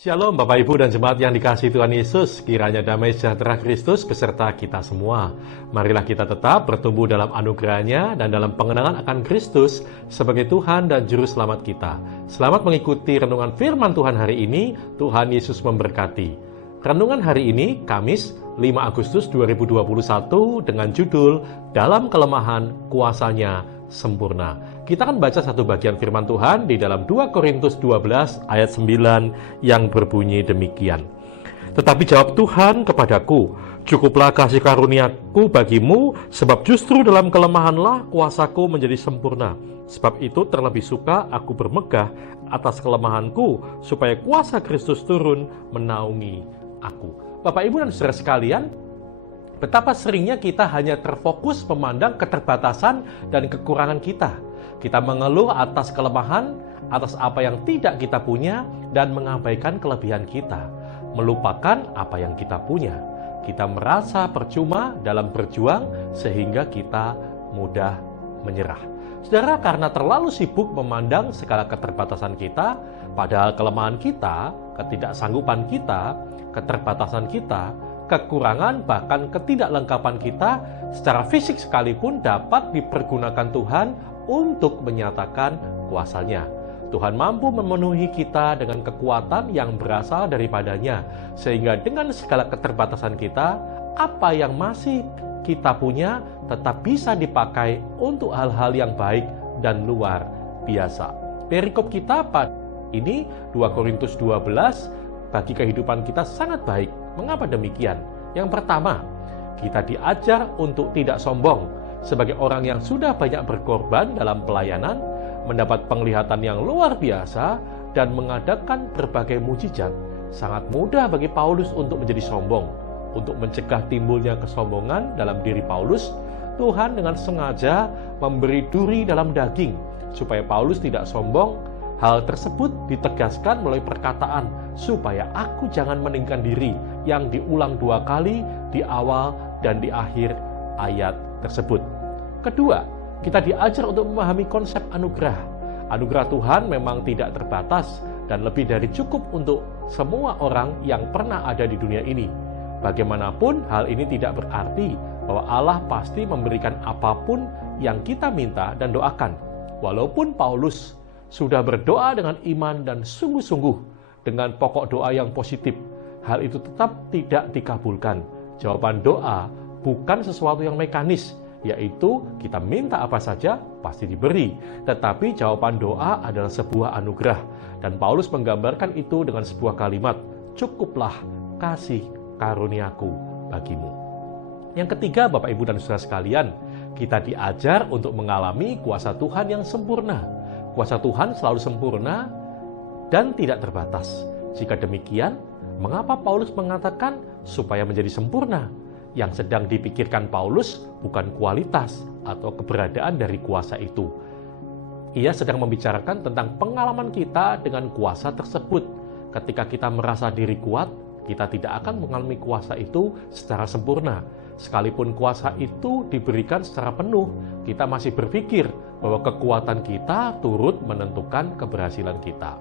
Shalom Bapak Ibu dan Jemaat yang dikasihi Tuhan Yesus, kiranya damai sejahtera Kristus beserta kita semua. Marilah kita tetap bertumbuh dalam anugerah-Nya dan dalam pengenalan akan Kristus sebagai Tuhan dan Juru Selamat kita. Selamat mengikuti renungan firman Tuhan hari ini. Tuhan Yesus memberkati. Renungan hari ini, Kamis 5 Agustus 2021 dengan judul Dalam Kelemahan Kuasa-Nya Sempurna. Kita akan baca satu bagian firman Tuhan di dalam 2 Korintus 12 ayat 9 yang berbunyi demikian. Tetapi jawab Tuhan kepadaku, cukuplah kasih karuniaku bagimu, sebab justru dalam kelemahanlah kuasaku menjadi sempurna. Sebab itu terlebih suka aku bermegah atas kelemahanku, supaya kuasa Kristus turun menaungi aku. Bapak, Ibu, dan saudara sekalian, betapa seringnya kita hanya terfokus memandang keterbatasan dan kekurangan kita. Kita mengeluh atas kelemahan, atas apa yang tidak kita punya, dan mengabaikan kelebihan kita. Melupakan apa yang kita punya. Kita merasa percuma dalam berjuang, sehingga kita mudah menyerah. Saudara, karena terlalu sibuk memandang segala keterbatasan kita, padahal kelemahan kita, ketidaksanggupan kita, keterbatasan kita, kekurangan bahkan ketidaklengkapan kita secara fisik sekalipun dapat dipergunakan Tuhan untuk menyatakan kuasa-Nya. Tuhan mampu memenuhi kita dengan kekuatan yang berasal daripada-Nya, sehingga dengan segala keterbatasan kita, apa yang masih kita punya tetap bisa dipakai untuk hal-hal yang baik dan luar biasa. Perikop kita pada ini 2 Korintus 12 bagi kehidupan kita sangat baik. Mengapa demikian? Yang pertama, kita diajar untuk tidak sombong. Sebagai orang yang sudah banyak berkorban dalam pelayanan, mendapat penglihatan yang luar biasa, dan mengadakan berbagai mujizat, sangat mudah bagi Paulus untuk menjadi sombong. Untuk mencegah timbulnya kesombongan dalam diri Paulus, Tuhan dengan sengaja memberi duri dalam daging, supaya Paulus tidak sombong. Hal tersebut ditegaskan melalui perkataan, supaya aku jangan meninggikan diri, yang diulang 2 kali di awal dan di akhir ayat tersebut. Kedua, kita diajar untuk memahami konsep anugerah. Anugerah Tuhan memang tidak terbatas dan lebih dari cukup untuk semua orang yang pernah ada di dunia ini. Bagaimanapun, hal ini tidak berarti bahwa Allah pasti memberikan apapun yang kita minta dan doakan. Walaupun Paulus sudah berdoa dengan iman dan sungguh-sungguh dengan pokok doa yang positif, hal itu tetap tidak dikabulkan. Jawaban doa bukan sesuatu yang mekanis, yaitu kita minta apa saja pasti diberi. Tetapi jawaban doa adalah sebuah anugerah. Dan Paulus menggambarkan itu dengan sebuah kalimat, cukuplah kasih karuniaku bagimu. Yang ketiga, Bapak, Ibu, dan saudara sekalian, kita diajar untuk mengalami kuasa Tuhan yang sempurna. Kuasa Tuhan selalu sempurna dan tidak terbatas. Jika demikian, mengapa Paulus mengatakan supaya menjadi sempurna? Yang sedang dipikirkan Paulus bukan kualitas atau keberadaan dari kuasa itu. Ia sedang membicarakan tentang pengalaman kita dengan kuasa tersebut. Ketika kita merasa diri kuat, kita tidak akan mengalami kuasa itu secara sempurna. Sekalipun kuasa itu diberikan secara penuh, kita masih berpikir bahwa kekuatan kita turut menentukan keberhasilan kita.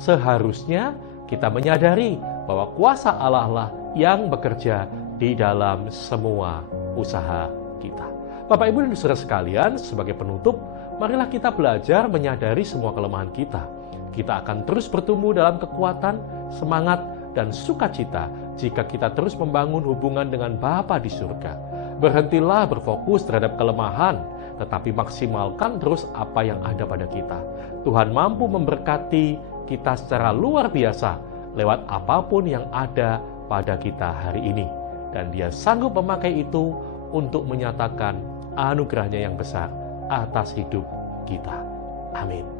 Seharusnya kita menyadari bahwa kuasa Allah lah yang bekerja di dalam semua usaha kita. Bapak, Ibu, dan saudara sekalian, sebagai penutup, marilah kita belajar menyadari semua kelemahan kita. Kita akan terus bertumbuh dalam kekuatan, semangat, dan sukacita jika kita terus membangun hubungan dengan Bapa di surga. Berhentilah berfokus terhadap kelemahan, tetapi maksimalkan terus apa yang ada pada kita. Tuhan mampu memberkati kita secara luar biasa lewat apapun yang ada pada kita hari ini. Dan Dia sanggup memakai itu untuk menyatakan anugerah-Nya yang besar atas hidup kita. Amin.